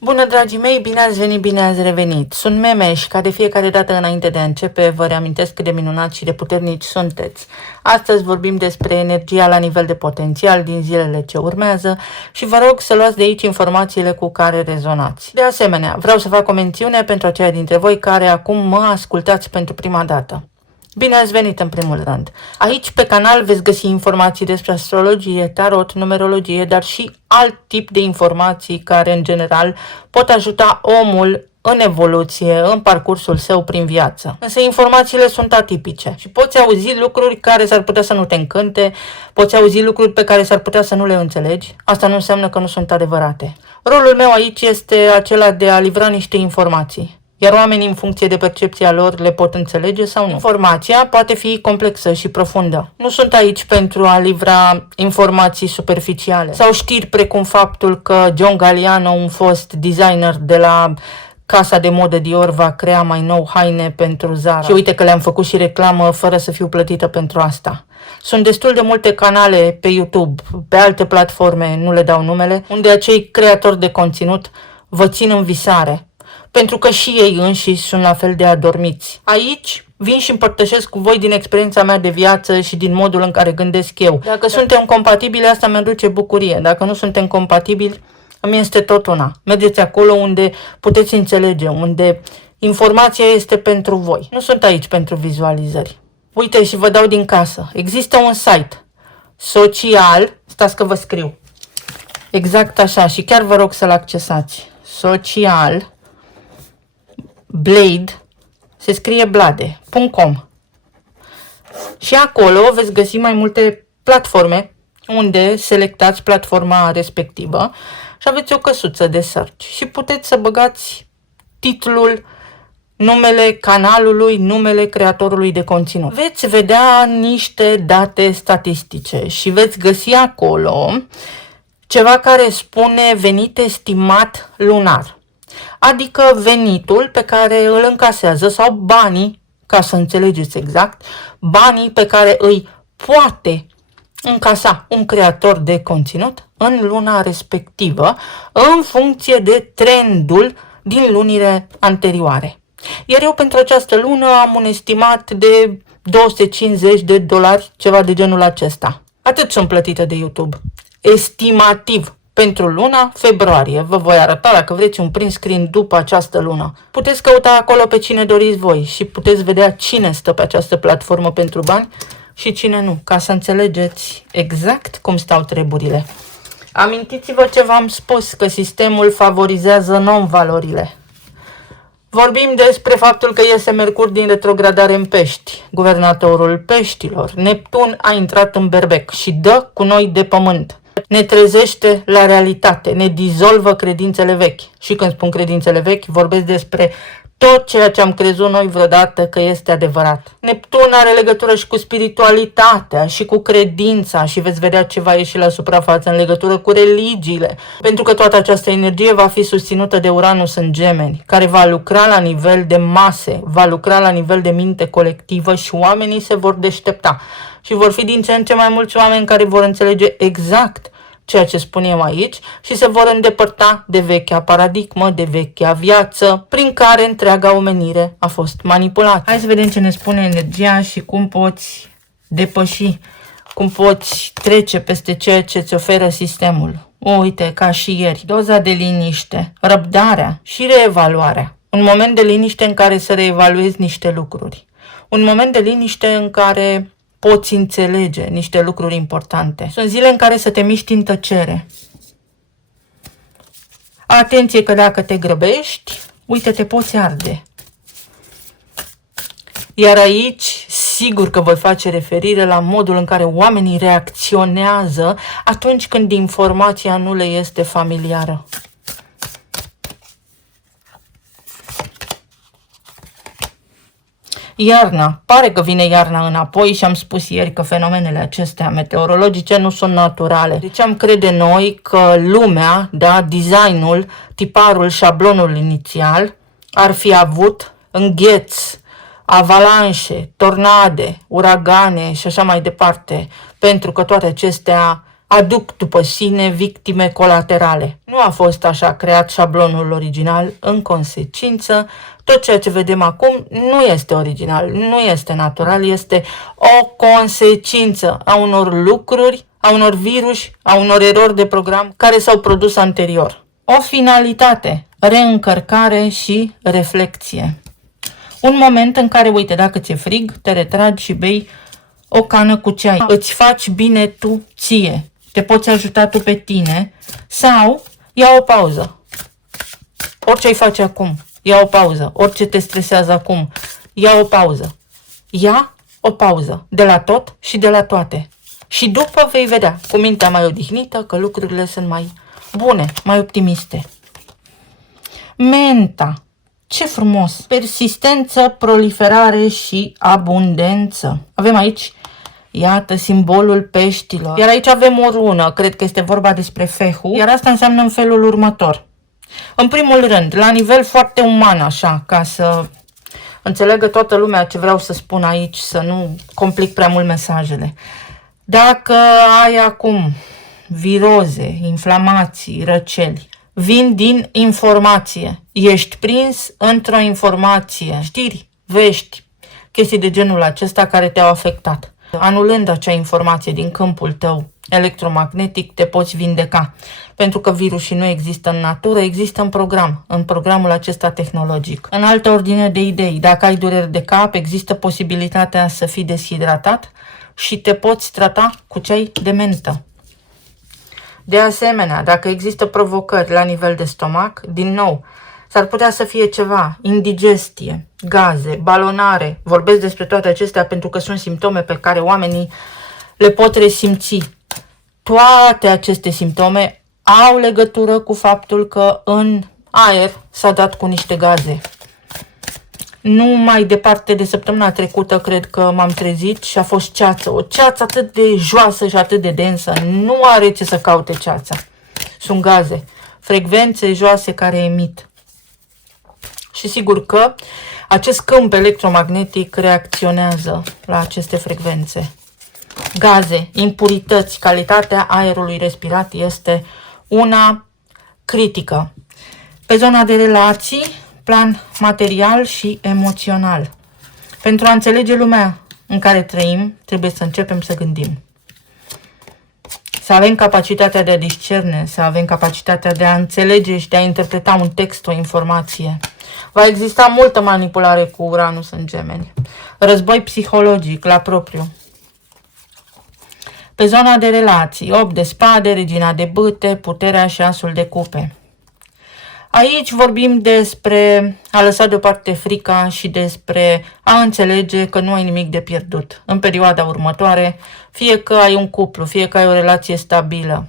Bună, dragii mei, bine ați venit, bine ați revenit. Sunt Memeș, ca de fiecare dată înainte de a începe, vă reamintesc cât de minunați și de puternici sunteți. Astăzi vorbim despre energia la nivel de potențial din zilele ce urmează și vă rog să luați de aici informațiile cu care rezonați. De asemenea, vreau să fac o mențiune pentru aceia dintre voi care acum mă ascultați pentru prima dată. Bine ați venit în primul rând. Aici pe canal veți găsi informații despre astrologie, tarot, numerologie, dar și alt tip de informații care în general pot ajuta omul în evoluție, în parcursul său prin viață. Însă informațiile sunt atipice și poți auzi lucruri care s-ar putea să nu te încânte, poți auzi lucruri pe care s-ar putea să nu le înțelegi. Asta nu înseamnă că nu sunt adevărate. Rolul meu aici este acela de a livra niște informații. Iar oamenii, în funcție de percepția lor, le pot înțelege sau nu. Informația poate fi complexă și profundă. Nu sunt aici pentru a livra informații superficiale sau știri precum faptul că John Galliano, un fost designer de la casa de modă Dior, va crea mai nou haine pentru Zara. Și uite că le-am făcut și reclamă fără să fiu plătită pentru asta. Sunt destul de multe canale pe YouTube, pe alte platforme, nu le dau numele, unde acei creatori de conținut vă țin în visare. Pentru că și ei înșiși sunt la fel de adormiți. Aici vin și împărtășesc cu voi din experiența mea de viață și din modul în care gândesc eu. Dacă suntem compatibili, asta mi-aduce bucurie. Dacă nu suntem compatibili, îmi este tot una. Mergeți acolo unde puteți înțelege, unde informația este pentru voi. Nu sunt aici pentru vizualizări. Uite, și vă dau din casă. Există un site social, stați că vă scriu, exact așa, și chiar vă rog să-l accesați. Social Blade, se scrie blade.com și acolo veți găsi mai multe platforme unde selectați platforma respectivă și aveți o căsuță de search și puteți să băgați titlul, numele canalului, numele creatorului de conținut. Veți vedea niște date statistice și veți găsi acolo ceva care spune venit estimat lunar. Adică venitul pe care îl încasează sau banii, ca să înțelegeți exact, banii pe care îi poate încasa un creator de conținut în luna respectivă, în funcție de trendul din lunile anterioare. Iar eu pentru această lună am un estimat de $250, ceva de genul acesta. Atât sunt plătită de YouTube. Estimativ. Pentru luna februarie. Vă voi arăta, dacă vreți, un print screen după această lună. Puteți căuta acolo pe cine doriți voi și puteți vedea cine stă pe această platformă pentru bani și cine nu, ca să înțelegeți exact cum stau treburile. Amintiți-vă ce v-am spus, că sistemul favorizează non-valorile. Vorbim despre faptul că iese Mercur din retrogradare în Pești, guvernatorul Peștilor. Neptun a intrat în Berbec și dă cu noi de pământ. Ne trezește la realitate, ne dizolvă credințele vechi. Și când spun credințele vechi, vorbesc despre tot ceea ce am crezut noi vreodată că este adevărat. Neptun are legătură și cu spiritualitatea și cu credința și veți vedea ce va ieși la suprafață în legătură cu religiile. Pentru că toată această energie va fi susținută de Uranus în Gemeni, care va lucra la nivel de mase, va lucra la nivel de minte colectivă și oamenii se vor deștepta. Și vor fi din ce în ce mai mulți oameni care vor înțelege exact ceea ce spun eu aici și se vor îndepărta de vechea paradigmă, de vechea viață, prin care întreaga omenire a fost manipulată. Hai să vedem ce ne spune energia și cum poți depăși, cum poți trece peste ceea ce îți oferă sistemul. Uite, ca și ieri, doza de liniște, răbdarea și reevaluarea. Un moment de liniște în care să reevaluezi niște lucruri. Un moment de liniște în care poți înțelege niște lucruri importante. Sunt zile în care să te miști în tăcere. Atenție că dacă te grăbești, uite, te poți arde. Iar aici, sigur că voi face referire la modul în care oamenii reacționează atunci când informația nu le este familiară. Iarna. Pare că vine iarna înapoi și am spus ieri că fenomenele acestea meteorologice nu sunt naturale. Deci am crede noi că lumea, da, designul, tiparul, șablonul inițial ar fi avut îngheț, avalanșe, tornade, uragane și așa mai departe, pentru că toate acestea aduc după sine victime colaterale. Nu a fost așa creat șablonul original, în consecință, tot ceea ce vedem acum nu este original, nu este natural, este o consecință a unor lucruri, a unor virus, a unor erori de program care s-au produs anterior. O finalitate, reîncărcare și reflexie. Un moment în care, uite, dacă ți-e frig, te retragi și bei o cană cu ceai. Îți faci bine tu ție. Te poți ajuta tu pe tine sau ia o pauză. Orice ai face acum, ia o pauză. Orice te stresează acum, ia o pauză. Ia o pauză de la tot și de la toate. Și după vei vedea cu mintea mai odihnită că lucrurile sunt mai bune, mai optimiste. Menta. Ce frumos! Persistență, proliferare și abundență. Avem aici, iată, simbolul peștilor. Iar aici avem o rună, cred că este vorba despre fehu, iar asta înseamnă în felul următor. În primul rând, la nivel foarte uman, așa, ca să înțeleagă toată lumea ce vreau să spun aici, să nu complic prea mult mesajele. Dacă ai acum viroze, inflamații, răceli, vin din informație. Ești prins într-o informație, știri, vești, chestii de genul acesta care te-au afectat. Anulând acea informație din câmpul tău electromagnetic, te poți vindeca. Pentru că virusii nu există în natură, există în program, în programul acesta tehnologic. În altă ordine de idei, dacă ai dureri de cap, există posibilitatea să fii deshidratat și te poți trata cu ceai de mentă. De asemenea, dacă există provocări la nivel de stomac, din nou, s-ar putea să fie ceva, indigestie, gaze, balonare. Vorbesc despre toate acestea pentru că sunt simptome pe care oamenii le pot resimți. Toate aceste simptome au legătură cu faptul că în aer s-a dat cu niște gaze. Nu mai departe de săptămâna trecută, cred că m-am trezit și a fost ceață. O ceață atât de joasă și atât de densă. Nu are ce să caute ceața. Sunt gaze, frecvențe joase care emit. Și sigur că acest câmp electromagnetic reacționează la aceste frecvențe. Gaze, impurități, calitatea aerului respirat este una critică. Pe zona de relații, plan material și emoțional. Pentru a înțelege lumea în care trăim, trebuie să începem să gândim. Să avem capacitatea de a discerne, să avem capacitatea de a înțelege și de a interpreta un text, o informație. Va exista multă manipulare cu Uranus în Gemeni. Război psihologic la propriu. Pe zona de relații, 8 de spade, regina de bâte, puterea și asul de cupe. Aici vorbim despre a lăsa deoparte frica și despre a înțelege că nu ai nimic de pierdut. În perioada următoare, fie că ai un cuplu, fie că ai o relație stabilă,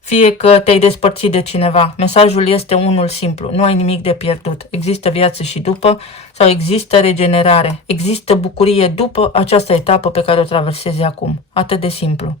fie că te-ai despărțit de cineva, mesajul este unul simplu, nu ai nimic de pierdut. Există viață și după sau există regenerare, există bucurie după această etapă pe care o traversezi acum. Atât de simplu.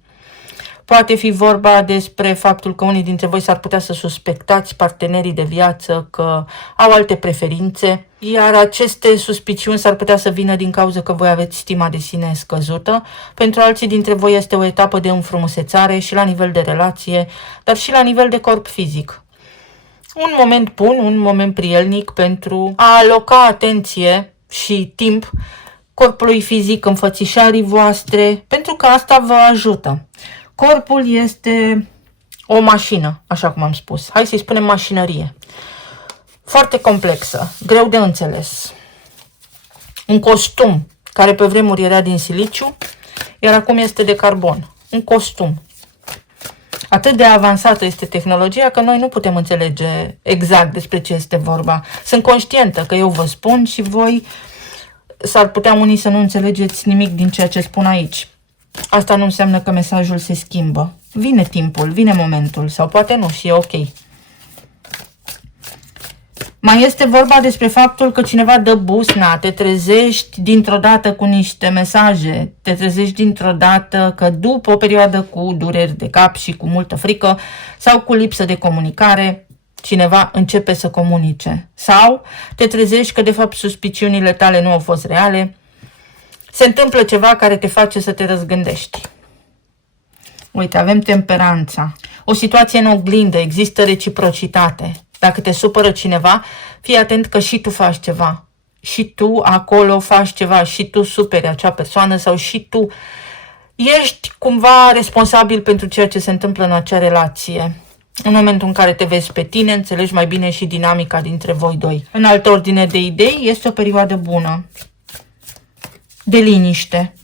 Poate fi vorba despre faptul că unii dintre voi s-ar putea să suspectați partenerii de viață că au alte preferințe, iar aceste suspiciuni s-ar putea să vină din cauza că voi aveți stima de sine scăzută. Pentru alții dintre voi este o etapă de înfrumusețare și la nivel de relație, dar și la nivel de corp fizic. Un moment bun, un moment prielnic pentru a aloca atenție și timp corpului fizic, înfățișarii voastre, pentru că asta vă ajută. Corpul este o mașină, așa cum am spus. Hai să-i spunem mașinărie. Foarte complexă, greu de înțeles. Un costum care pe vremuri era din siliciu, iar acum este de carbon. Un costum. Atât de avansată este tehnologia că noi nu putem înțelege exact despre ce este vorba. Sunt conștientă că eu vă spun și voi s-ar putea unii să nu înțelegeți nimic din ceea ce spun aici. Asta nu înseamnă că mesajul se schimbă. Vine timpul, vine momentul, sau poate nu și e ok. Mai este vorba despre faptul că cineva dă busna, te trezești dintr-o dată cu niște mesaje, te trezești dintr-o dată că după o perioadă cu dureri de cap și cu multă frică sau cu lipsă de comunicare, cineva începe să comunice. Sau te trezești că de fapt suspiciunile tale nu au fost reale, se întâmplă ceva care te face să te răzgândești. Uite, avem temperanța. O situație în oglindă, există reciprocitate. Dacă te supără cineva, fii atent că și tu faci ceva. Și tu acolo faci ceva, și tu superi acea persoană sau și tu ești cumva responsabil pentru ceea ce se întâmplă în acea relație. În momentul în care te vezi pe tine, înțelegi mai bine și dinamica dintre voi doi. În altă ordine de idei, este o perioadă bună de liniște.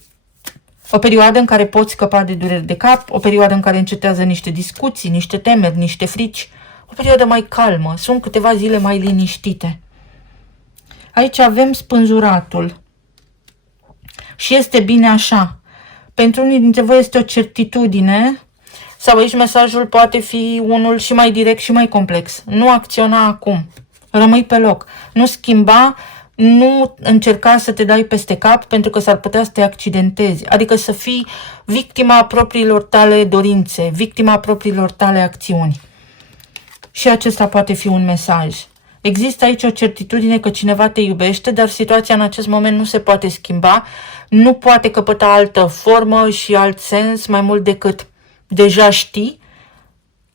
O perioadă în care poți scăpa de dureri de cap, o perioadă în care încetează niște discuții, niște temeri, niște frici, o perioadă mai calmă, sunt câteva zile mai liniștite. Aici avem spânzuratul și este bine așa. Pentru unii dintre voi este o certitudine sau aici mesajul poate fi unul și mai direct și mai complex. Nu acționa acum, rămâi pe loc, nu schimba. Nu încerca să te dai peste cap pentru că s-ar putea să te accidentezi, adică să fii victima propriilor tale dorințe, victima propriilor tale acțiuni. Și acesta poate fi un mesaj. Există aici o certitudine că cineva te iubește, dar situația în acest moment nu se poate schimba, nu poate căpăta altă formă și alt sens mai mult decât deja știi.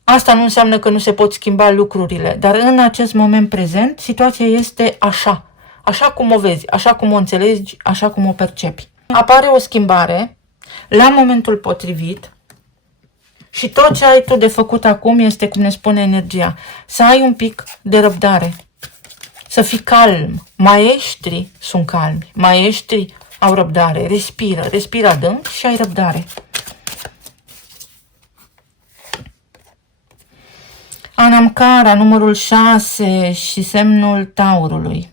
Asta nu înseamnă că nu se pot schimba lucrurile, dar în acest moment prezent situația este așa. Așa cum o vezi, așa cum o înțelegi, așa cum o percepi. Apare o schimbare la momentul potrivit și tot ce ai tu de făcut acum este, cum ne spune energia, să ai un pic de răbdare, să fii calm. Maestrii sunt calmi, maestrii au răbdare, respiră adânc și ai răbdare. Anamcara, numărul 6 și semnul taurului.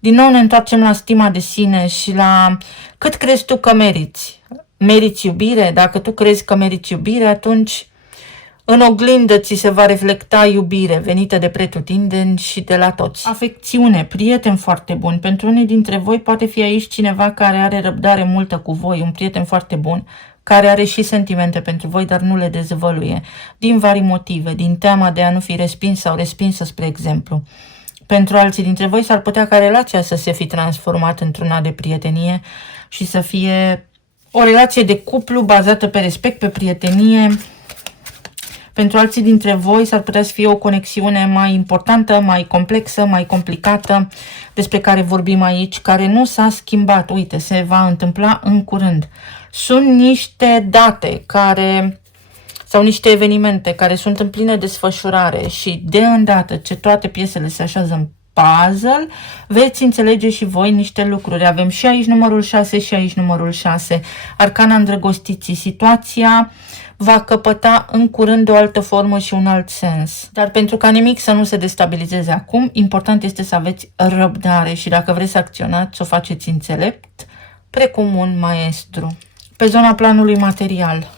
Din nou ne întoarcem la stima de sine și la cât crezi tu că meriți. Meriți iubire? Dacă tu crezi că meriți iubire, atunci în oglindă ți se va reflecta iubire venită de pretutindeni și de la toți. Afecțiune, prieten foarte bun. Pentru unii dintre voi poate fi aici cineva care are răbdare multă cu voi, un prieten foarte bun, care are și sentimente pentru voi, dar nu le dezvăluie. Din vari motive, din teama de a nu fi respins sau respinsă, spre exemplu. Pentru alții dintre voi s-ar putea ca relația să se fi transformat într-una de prietenie și să fie o relație de cuplu bazată pe respect, pe prietenie. Pentru alții dintre voi s-ar putea să fie o conexiune mai importantă, mai complexă, mai complicată, despre care vorbim aici, care nu s-a schimbat. Uite, se va întâmpla în curând. Sunt niște date care... sau niște evenimente care sunt în plină desfășurare și de îndată ce toate piesele se așează în puzzle, veți înțelege și voi niște lucruri. Avem și aici numărul 6 și aici numărul 6. Arcana îndrăgostiții. Situația va căpăta în curând o altă formă și un alt sens. Dar pentru ca nimic să nu se destabilizeze acum, important este să aveți răbdare și dacă vreți să acționați, să o faceți înțelept, precum un maestru. Pe zona planului material.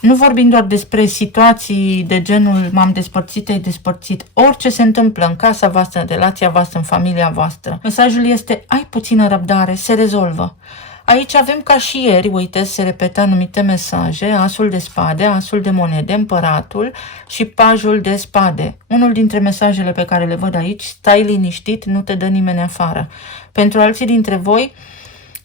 Nu vorbim doar despre situații de genul m-am despărțit, ai despărțit. Orice se întâmplă în casa voastră, în relația voastră, în familia voastră. Mesajul este, ai puțină răbdare, se rezolvă. Aici avem ca și ieri, uite, se repetă anumite mesaje, asul de spade, asul de monede, împăratul și pajul de spade. Unul dintre mesajele pe care le văd aici, stai liniștit, nu te dă nimeni afară. Pentru alții dintre voi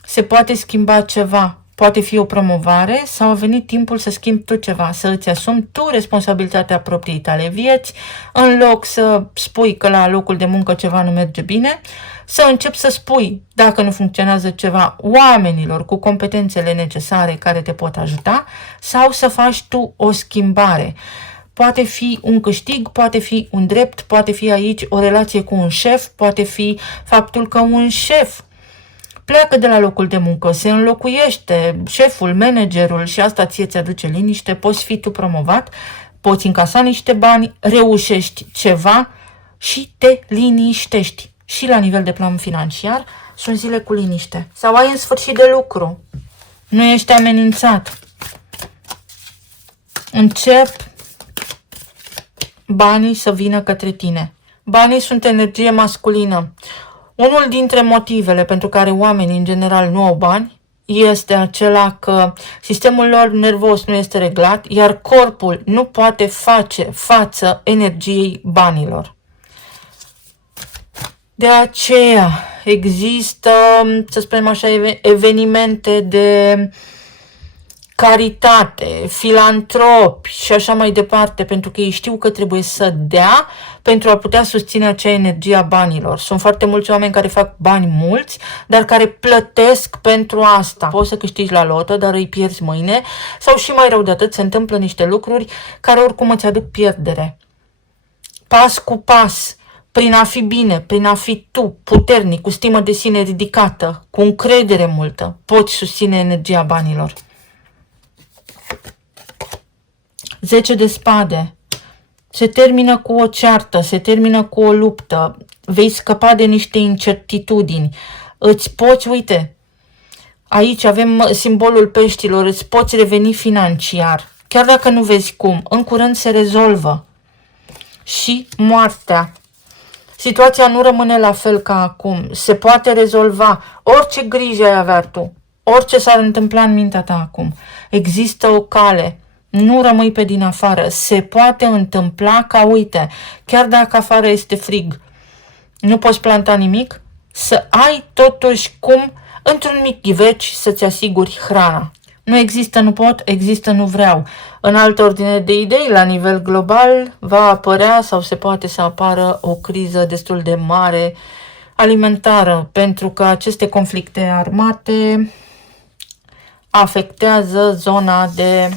se poate schimba ceva. Poate fi o promovare sau a venit timpul să schimbi tu ceva, să îți asumi tu responsabilitatea propriei tale vieți, în loc să spui că la locul de muncă ceva nu merge bine, să începi să spui, dacă nu funcționează ceva, oamenilor cu competențele necesare care te pot ajuta sau să faci tu o schimbare. Poate fi un câștig, poate fi un drept, poate fi aici o relație cu un șef, poate fi faptul că un șef pleacă de la locul de muncă, se înlocuiește șeful, managerul și asta ție ți-aduce liniște, poți fi tu promovat, poți încasa niște bani, reușești ceva și te liniștești. Și la nivel de plan financiar sunt zile cu liniște. Sau ai în sfârșit de lucru, nu ești amenințat. Încep banii să vină către tine. Banii sunt energie masculină. Unul dintre motivele pentru care oamenii în general nu au bani este acela că sistemul lor nervos nu este reglat, iar corpul nu poate face față energiei banilor. De aceea există, să spunem așa, evenimente de caritate, filantropi și așa mai departe, pentru că ei știu că trebuie să dea pentru a putea susține acea energie a banilor. Sunt foarte mulți oameni care fac bani mulți, dar care plătesc pentru asta. Poți să câștigi la loto, dar îi pierzi mâine, sau și mai rău de atât, se întâmplă niște lucruri care oricum îți aduc pierdere. Pas cu pas, prin a fi bine, prin a fi tu puternic, cu stimă de sine ridicată, cu încredere multă, poți susține energia banilor. 10 de spade. Se termină cu o ceartă, se termină cu o luptă, vei scăpa de niște incertitudini. Îți poți, uite, aici avem simbolul peștilor, îți poți reveni financiar. Chiar dacă nu vezi cum, în curând se rezolvă. Și moartea. Situația nu rămâne la fel ca acum. Se poate rezolva. Orice grijă ai avea tu, orice s-ar întâmpla în mintea ta acum, există o cale. Nu rămâi pe din afară. Se poate întâmpla ca, uite, chiar dacă afară este frig, nu poți planta nimic, să ai totuși cum, într-un mic ghiveci, să-ți asiguri hrana. Nu există nu pot, există nu vreau. În altă ordine de idei, la nivel global, va apărea sau se poate să apară o criză destul de mare alimentară, pentru că aceste conflicte armate afectează zona de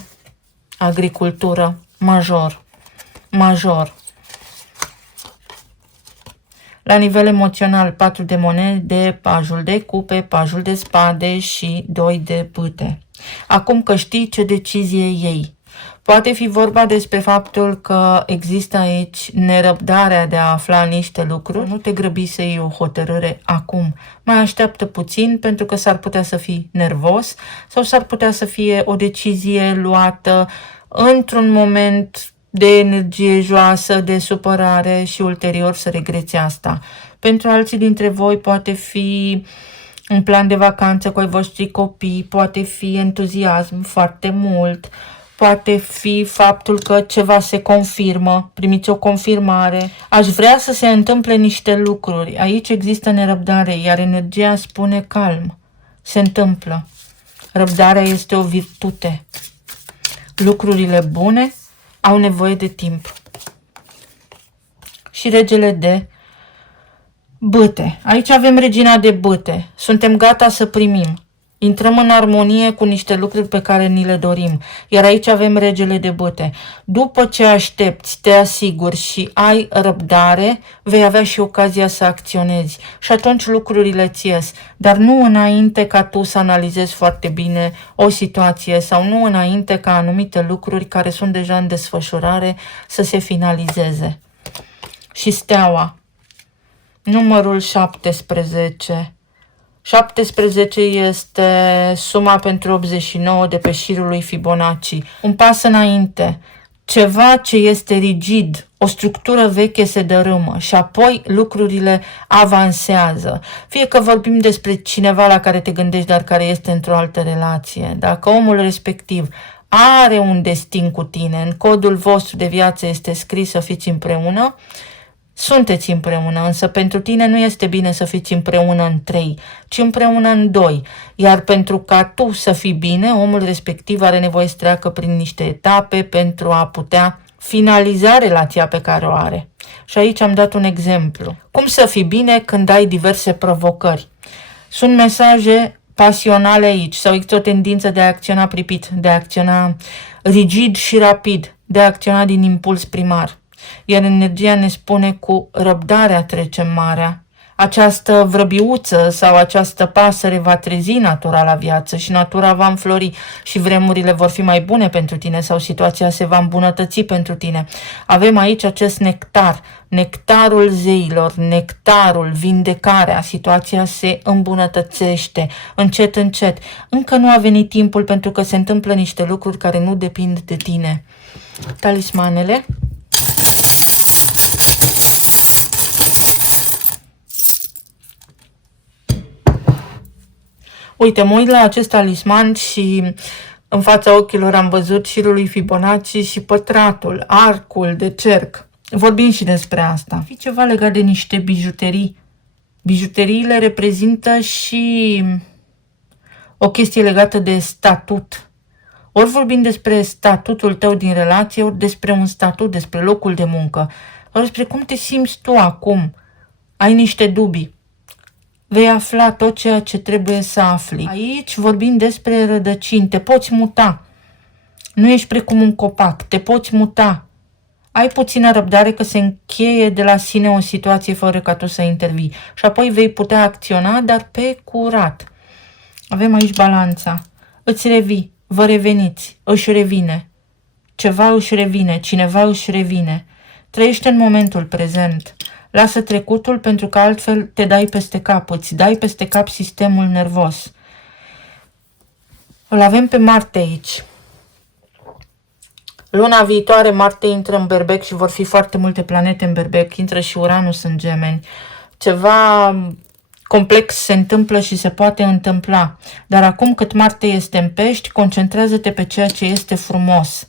agricultură major. La nivel emoțional, 4 de monede, pajul de cupe, pajul de spade și 2 de bâte. Acum că știi ce decizie iei. Poate fi vorba despre faptul că există aici nerăbdarea de a afla niște lucruri. Nu te grăbi să iei o hotărâre acum. Mai așteaptă puțin, pentru că s-ar putea să fii nervos sau s-ar putea să fie o decizie luată într-un moment de energie joasă, de supărare și ulterior să regreți asta. Pentru alții dintre voi poate fi un plan de vacanță cu ai voștri copii, poate fi entuziasm foarte mult, poate fi faptul că ceva se confirmă, primiți o confirmare. Aș vrea să se întâmple niște lucruri. Aici există nerăbdare, iar energia spune calm. Se întâmplă. Răbdarea este o virtute. Lucrurile bune au nevoie de timp. Și regele de bâte. Aici avem regina de bâte. Suntem gata să primim. Intrăm în armonie cu niște lucruri pe care ni le dorim. Iar aici avem regele de bâte. După ce aștepți, te asiguri și ai răbdare, vei avea și ocazia să acționezi. Și atunci lucrurile ți ies. Dar nu înainte ca tu să analizezi foarte bine o situație sau nu înainte ca anumite lucruri care sunt deja în desfășurare să se finalizeze. Și steaua. Numărul 17. 17 este suma pentru 89 de pe șirul lui Fibonacci. Un pas înainte, ceva ce este rigid, o structură veche se dărâmă și apoi lucrurile avansează. Fie că vorbim despre cineva la care te gândești, dar care este într-o altă relație. Dacă omul respectiv are un destin cu tine, în codul vostru de viață este scris să fiți împreună, sunteți împreună, însă pentru tine nu este bine să fiți împreună în 3, ci împreună în 2. Iar pentru ca tu să fii bine, omul respectiv are nevoie să treacă prin niște etape pentru a putea finaliza relația pe care o are. Și aici am dat un exemplu. Cum să fii bine când ai diverse provocări? Sunt mesaje pasionale aici sau există o tendință de a acționa pripit, de a acționa rigid și rapid, de a acționa din impuls primar. Iar energia ne spune cu răbdarea trecem marea. Această vrăbiuță sau această pasăre va trezi natura la viață și natura va înflori și vremurile vor fi mai bune pentru tine sau situația se va îmbunătăți pentru tine. Avem aici acest nectar, nectarul zeilor, nectarul, vindecarea, situația se îmbunătățește încet, încet. Încă nu a venit timpul pentru că se întâmplă niște lucruri care nu depind de tine. Talismanele. Uite, mă uit la acest talisman și în fața ochilor am văzut șirul lui Fibonacci și pătratul, arcul de cerc. Vorbim și despre asta. Fi ceva legat de niște bijuterii. Bijuteriile reprezintă și o chestie legată de statut, Ori vorbim despre statutul tău din relație, ori despre un statut, despre locul de muncă, ori despre cum te simți tu acum. Ai niște dubii. Vei afla tot ceea ce trebuie să afli. Aici vorbim despre rădăcini. Te poți muta. Nu ești precum un copac. Te poți muta. Ai puțină răbdare că se încheie de la sine o situație fără ca tu să intervii. Și apoi vei putea acționa, dar pe curat. Avem aici balanța. Îți revii. Vă reveniți. Își revine. Ceva își revine. Cineva își revine. Trăiește în momentul prezent. Lasă trecutul pentru că altfel te dai peste cap. Îți dai peste cap sistemul nervos. Îl avem pe Marte aici. Luna viitoare Marte intră în Berbec și vor fi foarte multe planete în Berbec. Intră și Uranus în Gemeni. Ceva complex se întâmplă și se poate întâmpla. Dar acum cât Marte este în Pești, concentrează-te pe ceea ce este frumos.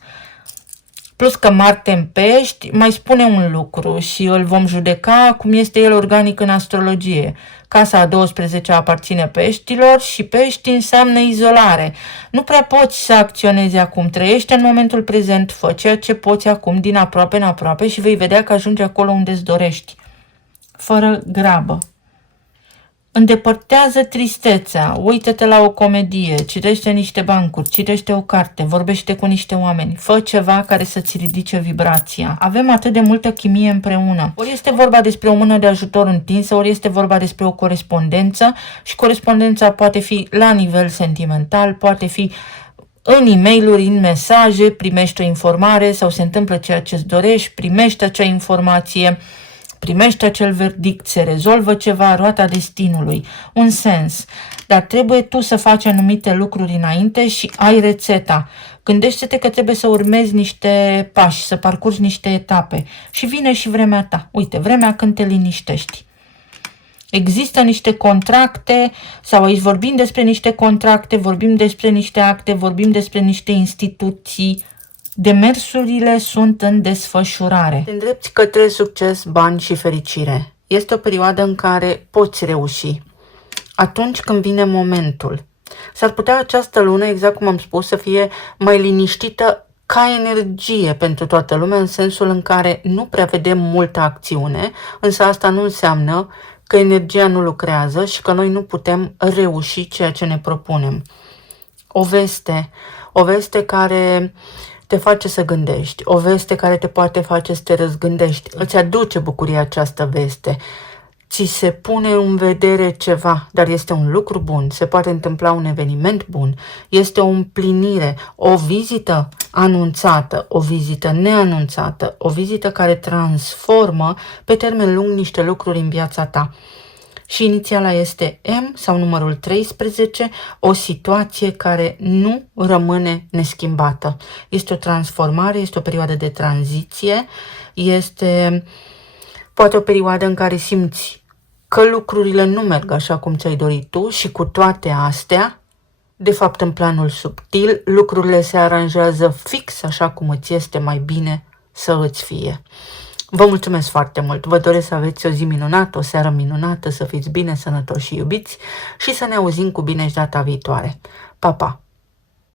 Plus că Marte în Pești mai spune un lucru și îl vom judeca cum este el organic în astrologie. Casa a 12 aparține Peștilor și Pești înseamnă izolare. Nu prea poți să acționezi acum, trăiește în momentul prezent, fă ceea ce poți acum din aproape în aproape și vei vedea că ajungi acolo unde îți dorești. Fără grabă. Îndepărtează tristețea, uită-te la o comedie, citește niște bancuri, citește o carte, vorbește cu niște oameni, fă ceva care să-ți ridice vibrația. Avem atât de multă chimie împreună. Ori este vorba despre o mână de ajutor întinsă, ori este vorba despre o corespondență și corespondența poate fi la nivel sentimental, poate fi în e-mail-uri, în mesaje, primești o informare sau se întâmplă ceea ce-ți dorești, primești acea informație, primești acel verdict, se rezolvă ceva, roata destinului, un sens. Dar trebuie tu să faci anumite lucruri înainte și ai rețeta. Gândește-te că trebuie să urmezi niște pași, să parcurgi niște etape. Și vine și vremea ta. Uite, vremea când te liniștești. Există niște contracte, sau aici vorbim despre niște contracte, vorbim despre niște acte, vorbim despre niște instituții. Demersurile sunt în desfășurare. Te îndrepți către succes, bani și fericire. Este o perioadă în care poți reuși. Atunci când vine momentul. S-ar putea această lună, exact cum am spus, să fie mai liniștită ca energie pentru toată lumea, în sensul în care nu prea vedem multă acțiune, însă asta nu înseamnă că energia nu lucrează și că noi nu putem reuși ceea ce ne propunem. O veste care te face să gândești, o veste care te poate face să te răzgândești. Îți aduce bucuria această veste. Ți se pune în vedere ceva, dar este un lucru bun, se poate întâmpla un eveniment bun, este o împlinire, o vizită anunțată, o vizită neanunțată, o vizită care transformă pe termen lung niște lucruri în viața ta. Și inițiala este M sau numărul 13, o situație care nu rămâne neschimbată. Este o transformare, este o perioadă de tranziție, este poate o perioadă în care simți că lucrurile nu merg așa cum ți-ai dorit tu și cu toate astea, de fapt în planul subtil, lucrurile se aranjează fix așa cum îți este mai bine să îți fie. Vă mulțumesc foarte mult, vă doresc să aveți o zi minunată, o seară minunată, să fiți bine, sănătoși și iubiți și să ne auzim cu bine și data viitoare. Pa, pa!